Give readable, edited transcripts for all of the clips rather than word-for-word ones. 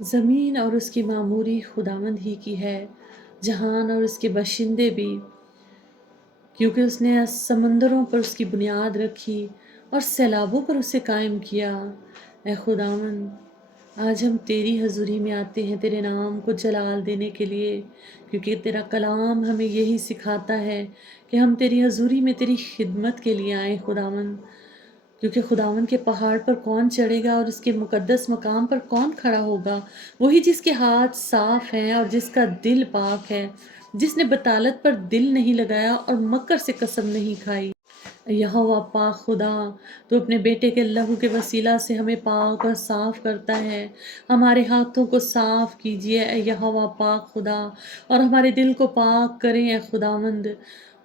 زمین اور اس کی معموری خداوند ہی کی ہے، جہان اور اس کے باشندے بھی، کیونکہ اس نے سمندروں پر اس کی بنیاد رکھی اور سیلابوں پر اسے قائم کیا۔ اے خداوند، آج ہم تیری حضوری میں آتے ہیں تیرے نام کو جلال دینے کے لیے، کیونکہ تیرا کلام ہمیں یہی سکھاتا ہے کہ ہم تیری حضوری میں تیری خدمت کے لیے آئیں خداوند۔ کیونکہ خداوند کے پہاڑ پر کون چڑھے گا اور اس کے مقدس مقام پر کون کھڑا ہوگا؟ وہی جس کے ہاتھ صاف ہیں اور جس کا دل پاک ہے، جس نے بطالت پر دل نہیں لگایا اور مکر سے قسم نہیں کھائی۔ یہوہ پاک خدا، تو اپنے بیٹے کے لہو کے وسیلہ سے ہمیں پاک اور صاف کرتا ہے۔ ہمارے ہاتھوں کو صاف کیجئے اے یہوہ پاک خدا، اور ہمارے دل کو پاک کریں اے خداوند۔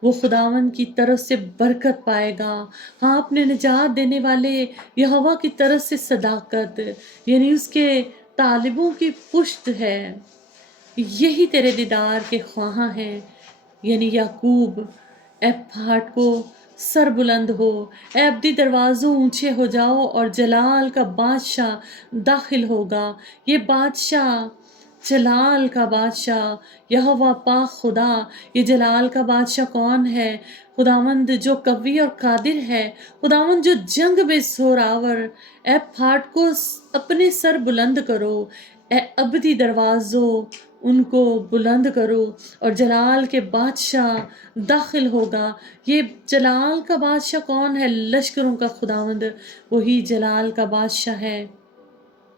وہ خداوند کی طرف سے برکت پائے گا، ہاں اپنے نجات دینے والے یہوہ کی طرف سے صداقت، یعنی اس کے طالبوں کی پشت ہے۔ یہی تیرے دیدار کے خواہاں ہیں، یعنی یعقوب۔ اے پھاٹکو سر بلند ہو، اے ابدی دروازوں اونچے ہو جاؤ، اور جلال کا بادشاہ داخل ہوگا۔ یہ بادشاہ، جلال کا بادشاہ یہوہ پاک خدا۔ یہ جلال کا بادشاہ کون ہے؟ خداوند جو قوی اور قادر ہے، خداوند جو جنگ میں زوراور۔ اے پھاٹکو اپنے سر بلند کرو، اے ابدی دروازوں ان کو بلند کرو، اور جلال کے بادشاہ داخل ہوگا۔ یہ جلال کا بادشاہ کون ہے؟ لشکروں کا خداوند، وہی جلال کا بادشاہ ہے۔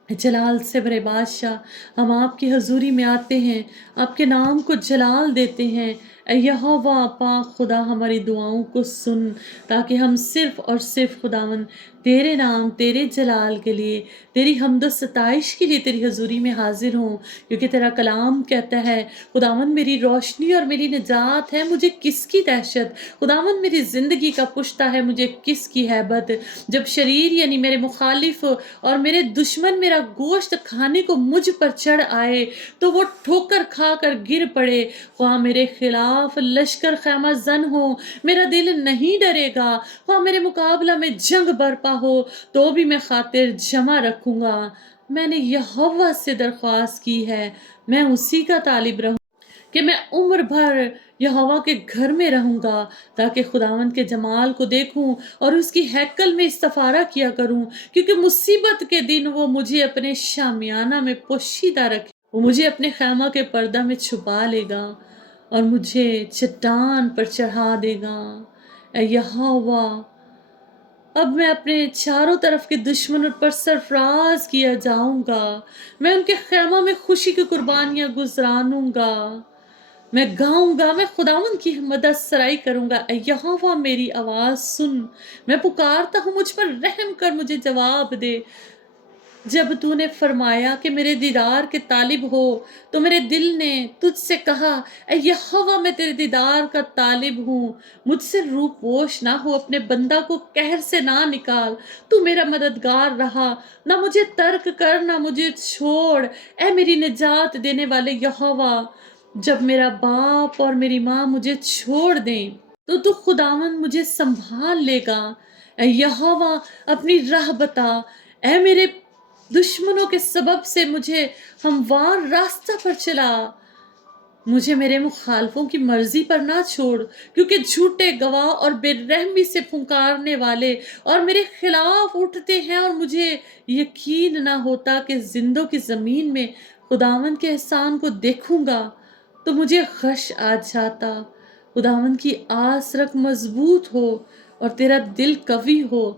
جلال سے بڑے بادشاہ، ہم آپ کی حضوری میں آتے ہیں، آپ کے نام کو جلال دیتے ہیں۔ اے یہوہ پاک خدا، ہماری دعاؤں کو سن، تاکہ ہم صرف اور صرف خداوند تیرے نام، تیرے جلال کے لیے، تیری حمد و ستائش کے لیے تیری حضوری میں حاضر ہوں۔ کیونکہ تیرا کلام کہتا ہے خداوند میری روشنی اور میری نجات ہے، مجھے کس کی دہشت؟ خداوند میری زندگی کا پشتہ ہے، مجھے کس کی ہیبت؟ جب شریر یعنی میرے مخالف اور میرے دشمن میرا گوشت کھانے کو مجھ پر چڑھ آئے، تو وہ ٹھوکر کھا کر گر پڑے۔ خواہ میرے خلاف لشکر خیمہ زن ہو، میرا دل نہیں ڈرے گا۔ خواہ میرے مقابلہ میں جنگ برپا ہو، تو بھی میں خاطر جمع رکھوں گا۔ میں نے یہوہ سے درخواست کی ہے، میں اسی کا طالب رہوں کہ میں عمر بھر یہوہ کے گھر میں رہوں گا، تاکہ خداوند کے جمال کو دیکھوں اور اس کی ہیکل میں استفارہ کیا کروں۔ کیونکہ مصیبت کے دن وہ مجھے اپنے شامیانہ میں پوشیدہ رکھے، وہ مجھے اپنے خیمہ کے پردہ میں چھپا لے گا اور مجھے چٹان پر چڑھا دے گا۔ اے یہوہ، اب میں اپنے چاروں طرف کے دشمنوں پر سرفراز کیا جاؤں گا، میں ان کے خیمہ میں خوشی کی قربانیاں گزرانوں گا۔ میں گاؤں گا، میں خداوند کی مدد سرائی کروں گا۔ اے یہوہ میری آواز سن، میں پکارتا ہوں، مجھ پر رحم کر، مجھے جواب دے۔ جب تو نے فرمایا کہ میرے دیدار کے طالب ہو، تو میرے دل نے تجھ سے کہا اے یہوہ میں تیرے دیدار کا طالب ہوں۔ مجھ سے رو پوش نہ ہو، اپنے بندہ کو قہر سے نہ نکال۔ تو میرا مددگار رہا، نہ مجھے ترک کر، نہ مجھے چھوڑ۔ اے میری نجات دینے والے یہوہ، جب میرا باپ اور میری ماں مجھے چھوڑ دیں، تو خداوند مجھے سنبھال لے گا۔ اے یہوہ اپنی راہ بتا، اے میرے دشمنوں کے سبب سے مجھے ہموار راستہ پر چلا۔ مجھے میرے مخالفوں کی مرضی پر نہ چھوڑ، کیونکہ جھوٹے گواہ اور بے رحمی سے پھنکارنے والے اور میرے خلاف اٹھتے ہیں، اور مجھے یقین نہ ہوتا کہ زندوں کی زمین میں خداوند کے احسان کو دیکھوں گا، تو مجھے غش آ جاتا۔ خداوند کی آس رکھ، مضبوط ہو، اور تیرا دل قوی ہو۔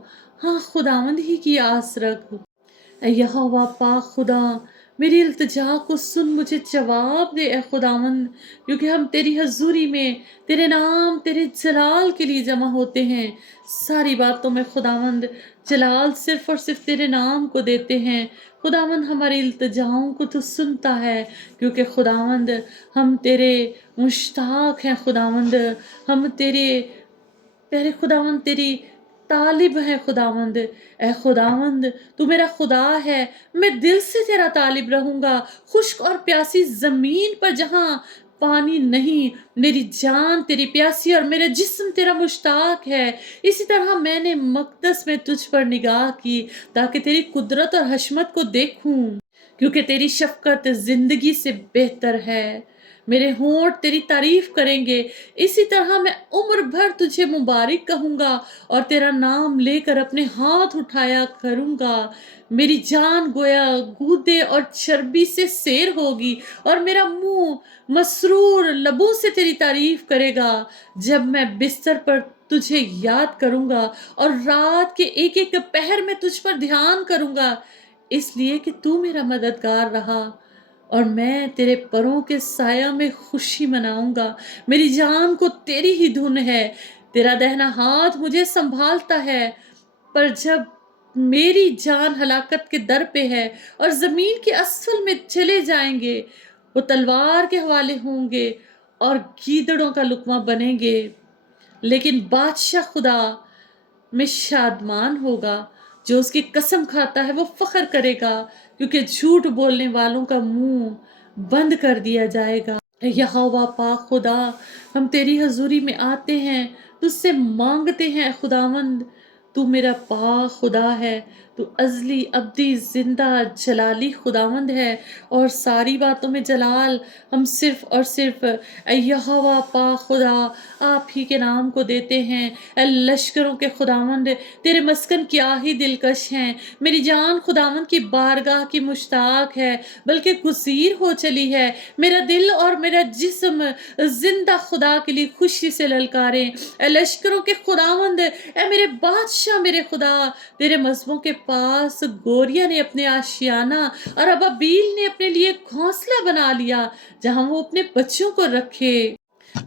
ہاں خداوند ہی کی آس رکھ۔ اے یہوہ پاک خدا، میری التجا کو سن، مجھے جواب دے اے خداوند، کیونکہ ہم تیری حضوری میں تیرے نام، تیرے جلال کے لیے جمع ہوتے ہیں۔ ساری باتوں میں خداوند جلال صرف اور صرف تیرے نام کو دیتے ہیں۔ خداوند ہماری التجاؤں کو تو سنتا ہے، کیونکہ خداوند ہم تیرے مشتاق ہیں۔ خداوند ہم تیرے خداوند تیری طالب ہے خداوند۔ اے خداوند تو میرا خدا ہے، میں دل سے تیرا طالب رہوں گا۔ خشک اور پیاسی زمین پر جہاں پانی نہیں، میری جان تیری پیاسی اور میرا جسم تیرا مشتاق ہے۔ اسی طرح میں نے مقدس میں تجھ پر نگاہ کی، تاکہ تیری قدرت اور حشمت کو دیکھوں۔ क्योंकि तेरी शफ़क़त ज़िंदगी से बेहतर है। मेरे होंठ तेरी तारीफ़ करेंगे, इसी तरह मैं उम्र भर तुझे मुबारक कहूँगा और तेरा नाम लेकर अपने हाथ उठाया करूँगा। मेरी जान गोया गूदे और चर्बी से सैर होगी और मेरा मुँह मसरूर लबों से तेरी तारीफ़ करेगा। जब मैं बिस्तर पर तुझे याद करूँगा और रात के एक-एक पहर में तुझ पर ध्यान करूँगा, इसलिए कि तू मेरा मददगार रहा और मैं तेरे परों के साया में खुशी मनाऊंगा। मेरी जान को तेरी ही धुन है, तेरा दाहिना हाथ मुझे संभालता है। पर जब मेरी जान हलाकत के दर पे है और जमीन के असफल में चले जाएंगे, वो तलवार के हवाले होंगे और गीदड़ों का लुकमा बनेंगे। लेकिन बादशाह खुदा में शादमान होगा, जो उसकी कसम खाता है वो फख्र करेगा, क्योंकि झूठ बोलने वालों का मुंह बंद कर दिया जाएगा। यहोवा पाक खुदा, हम तेरी हजूरी में आते हैं, तुझसे मांगते हैं खुदावंद, तू मेरा पाक खुदा है, तू अजली अब्दी जिंदा जलाली खुदावंद है और सारी बातों में जलाल हम सिर्फ और सिर्फ यहोवा पाक खुदा आप ही के नाम को देते हैं। ऐ लश्करों के खुदावंद, तेरे मस्कन क्या ही दिलकश हैं। मेरी जान खुदावंद की बारगाह की मुश्ताक है, बल्कि गुसीर हो चली है। मेरा दिल और मेरा जिस्म जिंदा खुदा के लिए खुशी से ललकारें। ऐ लश्करों के खुदावंद, ऐ मेरे बादशाह मेरे खुदा, तेरे मजबों के पास गोरिया ने अपने आशियाना और अबाबील ने अपने लिए घोंसला बना लिया, जहां वो अपने बच्चों को रखे।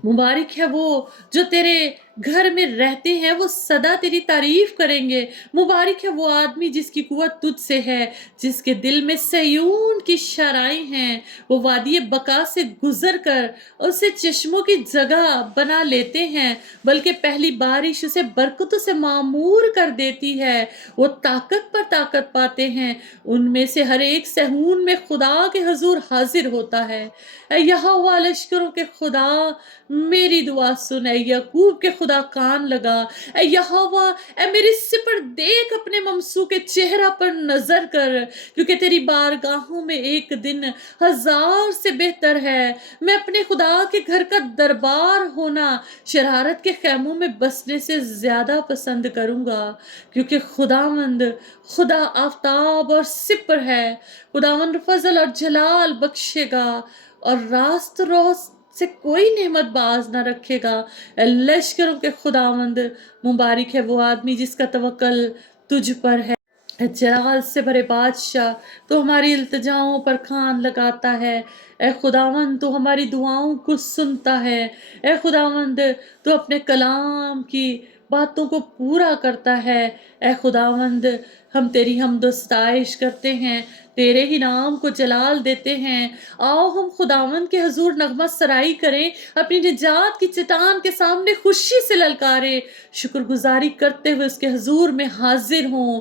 मुबारक है वो जो तेरे घर में रहते हैं, वो सदा तेरी तारीफ करेंगे। मुबारक है वो आदमी जिसकी कुव्वत तुझसे है, जिसके दिल में सयून की शराई हैं। वो वादी बका से गुजर कर उसे चश्मों की जगह बना लेते हैं, बल्कि पहली बारिश उसे बरकतों से मामूर कर देती है। वो ताकत पर ताकत पाते हैं, उनमें से हर एक सहून में खुदा के हजूर हाजिर होता है। ऐ यहोवा लश्करों के खुदा, मेरी दुआ सुन। ऐ यकूब के खुदा, कान लगा। ऐ यहोवा, ऐ मेरी सिपर देख, अपने ममसू के चेहरा पर नजर कर, क्योंकि तेरी बारगाहों में एक दिन हजार से बेहतर है। मैं अपने खुदा के घर का दरबार होना शरारत के खैमों में बसने से ज्यादा पसंद करूंगा, क्योंकि खुदावंद खुदा आफताब और सिपर है। खुदावंद फजल और जलाल बख्शेगा और रास्त रोज से कोई नेमत बाज ना रखेगा। ऐ लश्करों के खुदावंद, मुबारक है वो आदमी जिसका तवक्कल तुझ पर है। ऐ जलाल से भरे बादशाह, तो हमारी इल्तिजाओं पर कान लगाता है। ऐ खुदावंद, तो हमारी दुआओं को सुनता है। ऐ खुदावंद, तो अपने कलाम की बातों को पूरा करता है। ऐ खुदावंद, हम तेरी हमदो सताइश करते हैं, तेरे ही नाम को जलाल देते हैं। आओ हम खुदावंद के हजूर नगमा सराई करें, अपनी निजात की चट्टान के सामने खुशी से ललकारे, शुक्रगुजारी करते हुए उसके हजूर में हाजिर हों,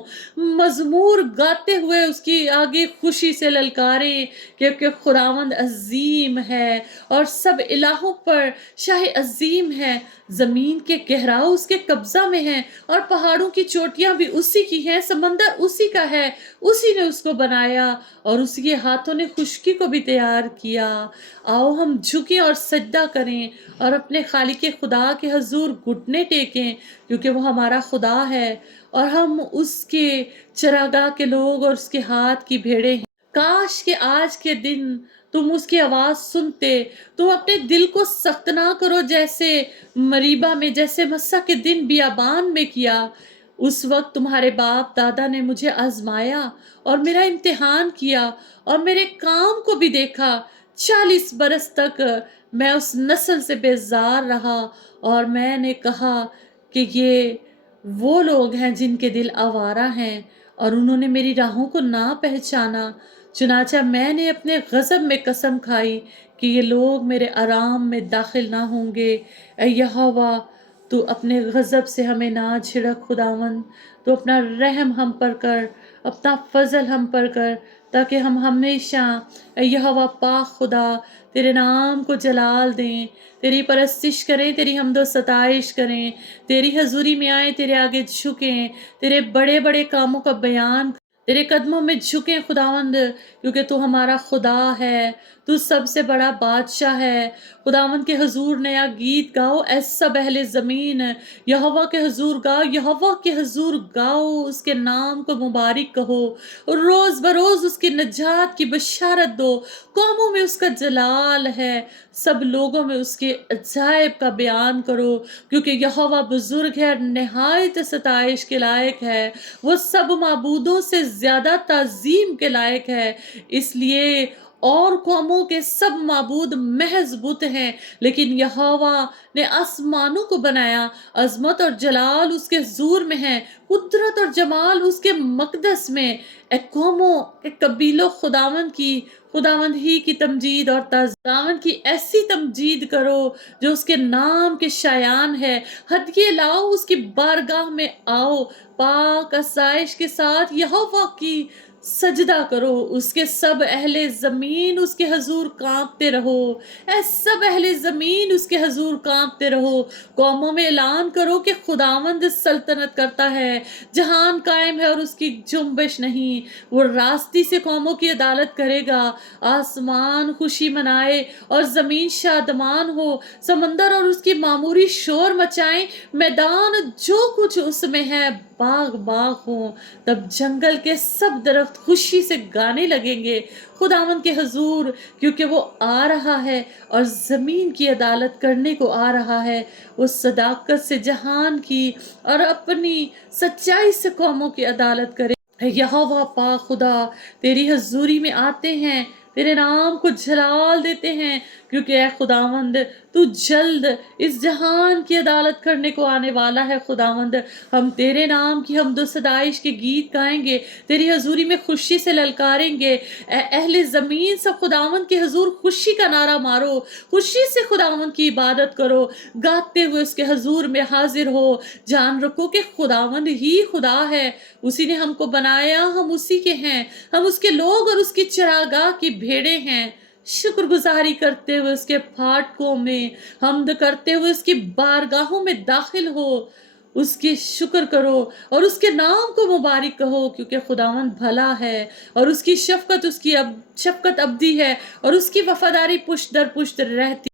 मजमूर गाते हुए उसकी आगे खुशी से ललकारें, क्योंकि खुदावंद अजीम है और सब इलाहों पर शाह अजीम है। जमीन के गहराव उसके कब्जा में है और पहाड़ों की चोटियां भी उसी की हैं, समंदर उसी का है, उसी ने उसको बनाया और उसी के हाथों ने खुशकी को भी तैयार किया। आओ हम झुकें और सजदा करें और अपने खालिक खुदा के हजूर घुटने टेकें, क्योंकि वो हमारा खुदा है और हम उसके चरागाह के लोग और उसके हाथ की भेड़ें हैं। काश के आज के दिन तुम उसकी आवाज सुनते, तुम अपने दिल को सख्त ना करो, जैसे मरीबा में, जैसे मस्सा के दिन बियाबान में किया। उस वक्त तुम्हारे बाप दादा ने मुझे आजमाया और मेरा इम्तिहान किया और मेरे काम को भी देखा। 40 बरस तक मैं उस नस्ल से बेजार रहा और मैंने कहा कि ये वो लोग हैं जिनके दिल आवारा हैं और उन्होंने मेरी राहों को ना पहचाना। चुनाचा मैंने अपने गज़ब में कसम खाई कि ये लोग मेरे आराम में दाखिल ना होंगे। ऐ यहोवा, तू अपने गज़ब से हमें ना झिड़क खुदावंद, तो अपना रहम हम पर कर, अपना फजल हम पर कर, ताकि हम हमेशा ऐ यहोवा पाक खुदा तेरे नाम को जलाल दें, तेरी परस्तिश करें, तेरी हमदो सताइश करें, तेरी हजूरी में आए, तेरे आगे झुकें, तेरे बड़े बड़े कामों का बयान तेरे कदमों में झुके खुदावंद, क्योंकि तू हमारा खुदा है, तू सबसे बड़ा बादशाह है। खुदावंद के हुजूर नया गीत गाओ ऐ सब अहले ज़मीन, यहोवा के हुजूर गाओ, यहोवा के हुजूर गाओ, उसके नाम को मुबारक कहो और रोज़ बरोज़ उसकी निजात की बशारत दो। कौमों में उसका जलाल है, सब लोगों में उसके अजायब का बयान करो, क्योंकि यहोवा बुजुर्ग है और नहायत सताइश के लायक है। वो सब माबूदों से ज़्यादा ताज़ीम के लायक है, इसलिए और कौमों के सब माबूद महज़ बुत हैं, लेकिन यहोवा ने आसमानों को बनाया। अज़मत और जलाल उसके ज़ूर में है, कुदरत और जमाल उसके मक़दस में। ए कौमों के कबीलों, खुदावंद ही की तमजीद और खुदावंद की ऐसी तमजीद करो जो उसके नाम के शायान है। हदिये लाओ, उसकी बारगाह में आओ, पाक आसाइश के साथ यहोवा की सजदा करो। उसके सब अहले ज़मीन उसके हजूर कांपते रहो। ऐ सब अहले ज़मीन उसके हजूर कांपते रहो। कौमों में ऐलान करो कि खुदावंद सल्तनत करता है, जहान कायम है और उसकी जुम्बिश नहीं। वो रास्ती से कौमों की अदालत करेगा। आसमान खुशी मनाए और ज़मीन शादमान हो, समंदर और उसकी मामूरी शोर मचाएं, मैदान जो कुछ उसमें है बाग बाग हो। तब जंगल के सब दरख्त खुशी से गाने लगेंगे खुदावंद के हजूर, क्योंकि वो आ रहा है और ज़मीन की अदालत करने को आ रहा है। वो सदाकत से जहान की और अपनी सच्चाई से कौमों की अदालत करे। यहोवा पा खुदा, तेरी हजूरी में आते हैं, तेरे नाम को जलाल देते हैं, क्योंकि ऐ खुदावंद तू जल्द इस जहान की अदालत करने को आने वाला है। खुदावंद, हम तेरे नाम की हमदो सदाइश के गीत गाएंगे, तेरी हजूरी में खुशी से ललकारेंगे। अहले ज़मीन सब खुदावंद के हजूर खुशी का नारा मारो, खुशी से खुदावंद की इबादत करो, गाते हुए उसके हजूर में हाजिर हो। जान रखो कि खुदावंद ही खुदा है, उसी ने हमको बनाया, हम उसी के हैं, हम उसके लोग और उसकी चरागाह की भेड़े हैं। शुक्रगुजारी करते हुए उसके फाटकों में, हमद करते हुए उसकी बारगाहों में दाखिल हो, उसकी शुक्र करो और उसके नाम को मुबारक कहो, क्योंकि खुदावंद भला है और उसकी शफकत अब्दी है और उसकी वफादारी पुश्त दर पुश्त रहती।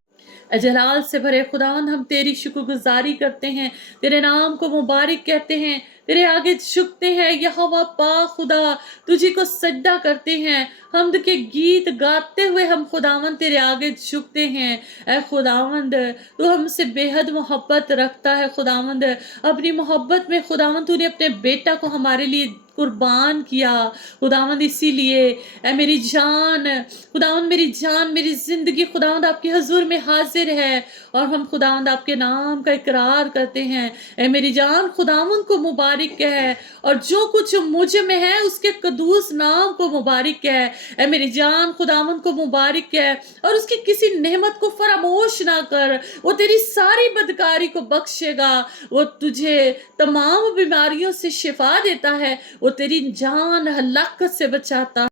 जलाल से भरे खुदावंद, हम तेरी शुक्रगुजारी करते हैं, तेरे नाम को मुबारक कहते हैं, तेरे आगे झुकते हैं। यहोवा पा खुदा, तुझी को सजदा करते हैं, हमद के गीत गाते हुए हम खुदावंद तेरे आगे झुकते हैं। ऐ खुदावंद, तू हमसे बेहद मोहब्बत रखता है। खुदावंद, अपनी मोहब्बत में खुदावंद तूने अपने बेटा को हमारे लिए कुर्बान किया। खुदावंद, इसीलिए ऐ मेरी जान, खुदावंद मेरी जान, मेरी ज़िंदगी खुदावंद आपके हजूर में हाजिर है और हम खुदावंद आपके नाम का इकरार करते हैं। ऐ मेरी जान, खुदावंद को मुबारक कह और जो कुछ मुझ में है उसके कदूस नाम को मुबारक कह। ऐ मेरी जान, खुदावंद को मुबारक कह और उसकी किसी नेमत को फरामोश ना कर। वो तेरी सारी बदकारी को बख्शेगा, वो तुझे तमाम बीमारियों से शिफा देता है, वो तेरी जान हलाकत से बचाता है,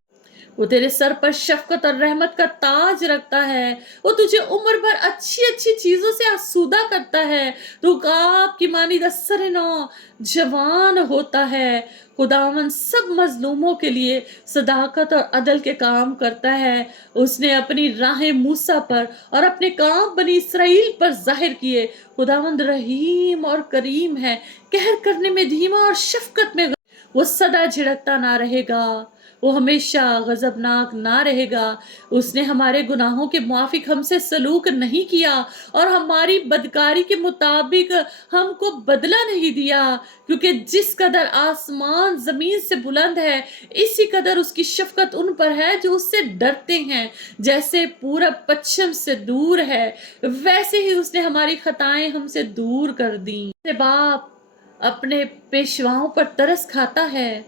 वो तेरे सर पर शफकत और रहमत का ताज रखता है, वो तुझे उम्र भर अच्छी अच्छी चीजों से आसूदा करता है। तू काब की मानी दसरनो जवान होता है। खुदावन सब मजलूमों के लिए सदाकत और अदल के काम करता है। उसने अपनी राहें मूसा पर और अपने काम बनी इसराइल पर जाहिर किए। खुदावंद रहीम और करीम है, कहर करने में धीमा और शफकत में वो सदा झिड़कता ना रहेगा, वो हमेशा गजबनाक ना रहेगा। उसने हमारे गुनाहों के मुआफिक हमसे सलूक नहीं किया और हमारी बदकारी के मुताबिक हमको बदला नहीं दिया, क्योंकि जिस कदर आसमान जमीन से बुलंद है, इसी कदर उसकी शफकत उन पर है जो उससे डरते हैं। जैसे पूरब पश्चिम से दूर है, वैसे ही उसने हमारी खताएं हमसे दूर कर दी। बाप अपने पेशवाओं पर तरस खाता है,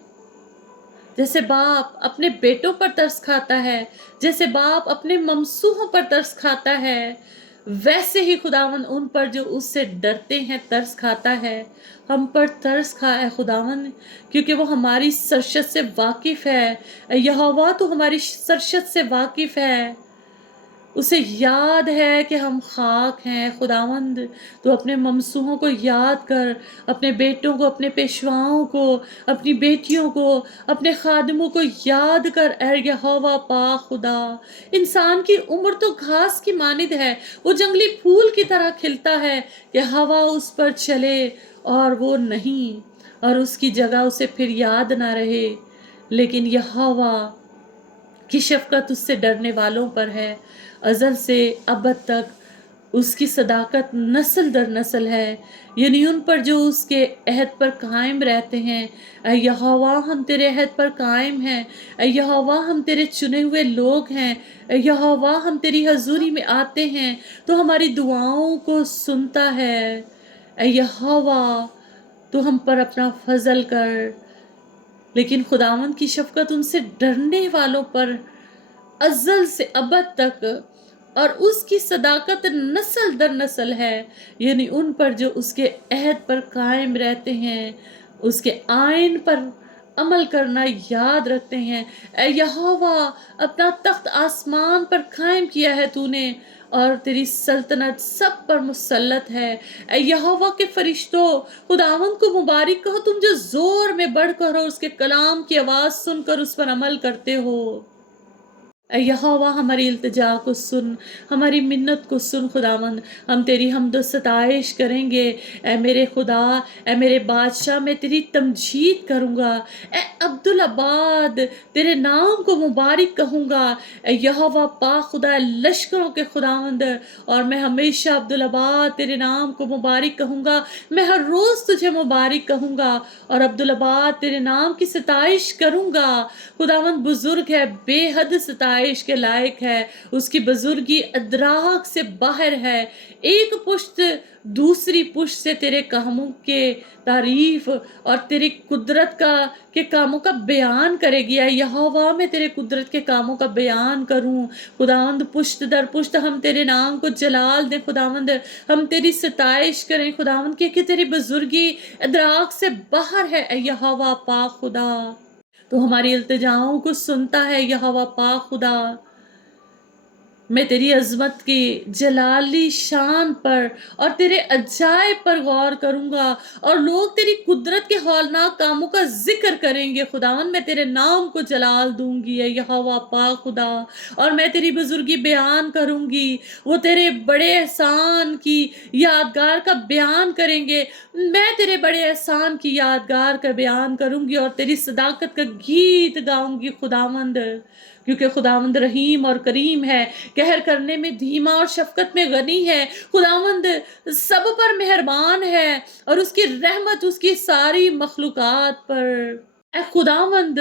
जैसे बाप अपने बेटों पर तरस खाता है, जैसे बाप अपने ममसूहों पर तरस खाता है, वैसे ही खुदावन उन पर जो उससे डरते हैं तरस खाता है। हम पर तरस खा है खुदावन, क्योंकि वो हमारी सरशत से वाकिफ है। यहोवा तो हमारी सरशत से वाकिफ है। उसे याद है कि हम खाक हैं। खुदावंद तो अपने ममसूहों को याद कर, अपने बेटों को, अपने पेशवाओं को, अपनी बेटियों को, अपने खादिमों को याद कर। ऐ यहोवा पाक खुदा, इंसान की उम्र तो घास की मानिद है, वो जंगली फूल की तरह खिलता है कि हवा उस पर चले और वो नहीं, और उसकी जगह उसे फिर याद ना रहे। लेकिन यहोवा की शफ़क़त उससे डरने वालों पर है, अज़ल से अबद तक उसकी सदाकत नस्ल दर नस्ल है, यानी उन पर जो उसके अहद पर कायम रहते हैं। ऐ यहोवा हम तेरे अहद पर कायम हैं, ऐ यहोवा हम तेरे चुने हुए लोग हैं, ऐ यहोवा हम तेरी हजूरी में आते हैं तो हमारी दुआओं को सुनता है। ऐ यहोवा तो हम पर अपना फजल कर। लेकिन खुदावंद की शफ़क़त उनसे डरने वालों पर अज़ल से अबद तक, और उसकी सदाकत नस्ल दर नस्ल है, यानी उन पर जो उसके अहद पर कायम रहते हैं, उसके आयन पर अमल करना याद रखते हैं। ऐ यहोवा अपना तख्त आसमान पर कायम किया है तूने, और तेरी सल्तनत सब पर मुसल्लत है। ऐ यहोवा के फरिश्तों, खुदावंद को मुबारक कहो, तुम जो जोर में बढ़कर और उसके कलाम की आवाज़ सुनकर उस पर अमल करते हो। ऐ यहोवा हमारी इल्तिजा को सुन, हमारी मिन्नत को सुन। खुदावंद हम तेरी हम्द व सताइश करेंगे। ऐ मेरे खुदा, ऐ मेरे बादशाह, मैं तेरी तमजीद करूँगा। ऐ अब्दुल अबाद तेरे नाम को मुबारक कहूँगा। ऐ यहोवा पाक खुदा, लश्करों के खुदावंद, और मैं हमेशा अब्दुल अबाद तेरे नाम को मुबारक कहूँगा। मैं हर रोज़ तुझे मुबारक कहूँगा और अब्दुल अबाद तेरे नाम की सताइश करूँगा। खुदावंद बुजुर्ग है, बेहद सताइश के लायक है, उसकी बुजुर्गी अदराक से बाहर है। एक पुश्त दूसरी पुश्त से तेरे कामों के तारीफ और तेरी कुदरत का के कामों का बयान करेगी। या यहोवा मैं तेरे कुदरत के कामों का बयान करूं। खुदावंद पुश्त दर पुश्त हम तेरे नाम को जलाल दें। खुदावंद हम तेरी सताइश करें खुदावंद कि तेरी बुजुर्गी अदराक से बाहर है। ऐ यहोवा पाक खुदा तो हमारी इल्तिजाओं को सुनता है। यहोवा पाक खुदा मैं तेरी अज़मत की जलाली शान पर और तेरे अजायब पर गौर करूँगा, और लोग तेरी कुदरत के हौलनाक कामों का जिक्र करेंगे। खुदावन मैं तेरे नाम को जलाल दूंगी है यहोवा पाक खुदा, और मैं तेरी बुजुर्गी बयान करूँगी। वो तेरे बड़े एहसान की यादगार का बयान करेंगे। मैं तेरे बड़े एहसान की यादगार का बयान करूँगी और तेरी सदाकत का गीत गाऊँगी खुदावंद, क्योंकि खुदावंद रहीम और करीम है, कहर करने में धीमा और शफकत में गनी है। खुदावंद सब पर मेहरबान है और उसकी रहमत उसकी सारी मखलूकात पर। ऐ खुदावंद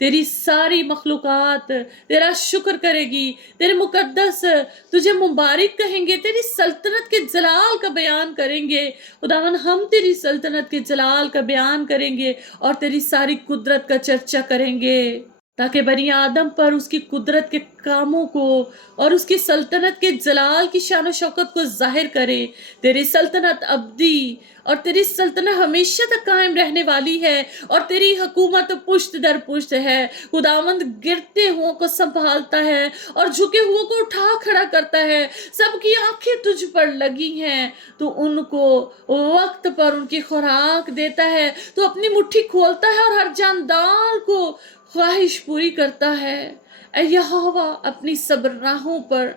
तेरी सारी मखलूकात तेरा शुक्र करेगी, तेरे मुकद्दस तुझे मुबारक कहेंगे, तेरी सल्तनत के जलाल का बयान करेंगे। खुदावन हम तेरी सल्तनत के जलाल का बयान करेंगे और तेरी सारी कुदरत का चर्चा करेंगे, ताकि बनी आदम पर उसकी कुदरत के कामों को और उसकी सल्तनत के जलाल की शान शौकत को जाहिर करे। तेरी सल्तनत अब्दी और तेरी सल्तनत हमेशा तक कायम रहने वाली है, और तेरी हुकूमत पुश्त दर पुश्त है। खुदावंद गिरते हुओं को संभालता है और झुके हुओं को उठा खड़ा करता है। सबकी आंखें तुझ पर लगी हैं, तो उनको वक्त पर उनकी खुराक देता है। तो अपनी मुट्ठी खोलता है और हर जानदार को ख्वाहिश पूरी करता है। ऐ यहोवा अपनी सब राहों पर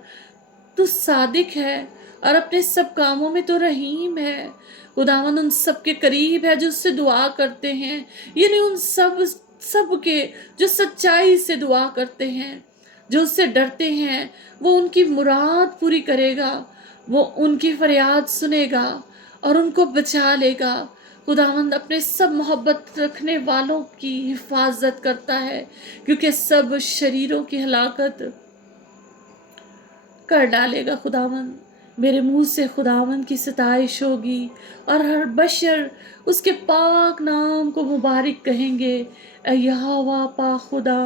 तू सादिक है और अपने सब कामों में तो रहीम है। खुदावंद उन सब के करीब है जो उससे दुआ करते हैं, यानी उन सब के जो सच्चाई से दुआ करते हैं, जो उससे डरते हैं। वो उनकी मुराद पूरी करेगा, वो उनकी फरियाद सुनेगा और उनको बचा लेगा। खुदावंद अपने सब मोहब्बत रखने वालों की हिफाजत करता है, क्योंकि सब शरीरों की हलाकत कर डालेगा। खुदावंद मेरे मुंह से खुदावंद की सताइश होगी और हर बशर उसके पाक नाम को मुबारक कहेंगे। ऐ यहोवा पाक खुदा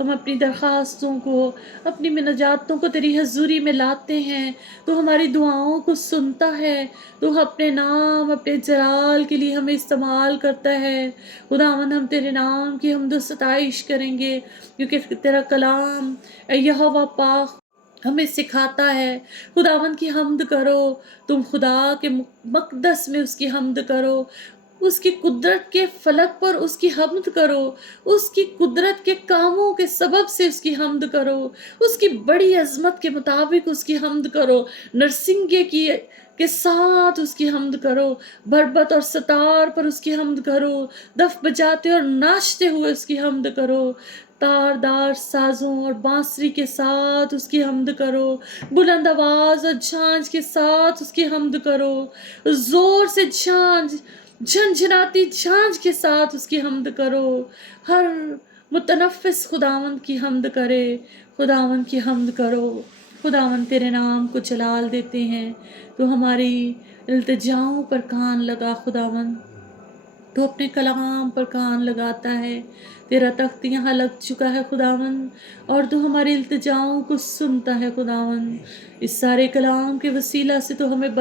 हम अपनी दरख्वास्तों को, अपनी मिन्नजातों को तेरी हजूरी में लाते हैं। तो हमारी दुआओं को सुनता है, तो अपने नाम अपने जलाल के लिए हमें इस्तेमाल करता है। खुदावंद हम तेरे नाम की हमद सताइश करेंगे, क्योंकि तेरा कलाम ऐ यहोवा पाक हमें सिखाता है। खुदावंद की हम्द करो, तुम खुदा के मक़दस में उसकी हम्द करो, उसकी कुदरत के फलक पर उसकी हम्द करो, उसकी कुदरत के कामों के सबब से उसकी हम्द करो, उसकी बड़ी अज़मत के मुताबिक उसकी हम्द करो, नरसिंगे की के साथ उसकी हम्द करो, बरबत और सतार पर उसकी हम्द करो, दफ बजाते और नाचते हुए उसकी हम्द करो, तारदार साज़ों और बांसुरी के साथ उसकी हम्द करो, बुलंद आवाज़ और झांझ के साथ उसकी हम्द करो, ज़ोर से झनझनाती झांझ के साथ उसकी हम्द करो। हर मुतनफ़िस खुदावंद की हम्द करे, खुदावंद की हम्द करो। खुदावंद तेरे नाम को जलाल देते हैं, तो हमारी इल्तिजाओं पर कान लगा खुदावंद, तो अपने कलाम पर कान लगाता है। तेरा तख्त यहाँ लग चुका है खुदावंद, और तू हमारी इल्तिजाओं को सुनता है खुदावंद। इस सारे कलाम के वसीला से तो हमें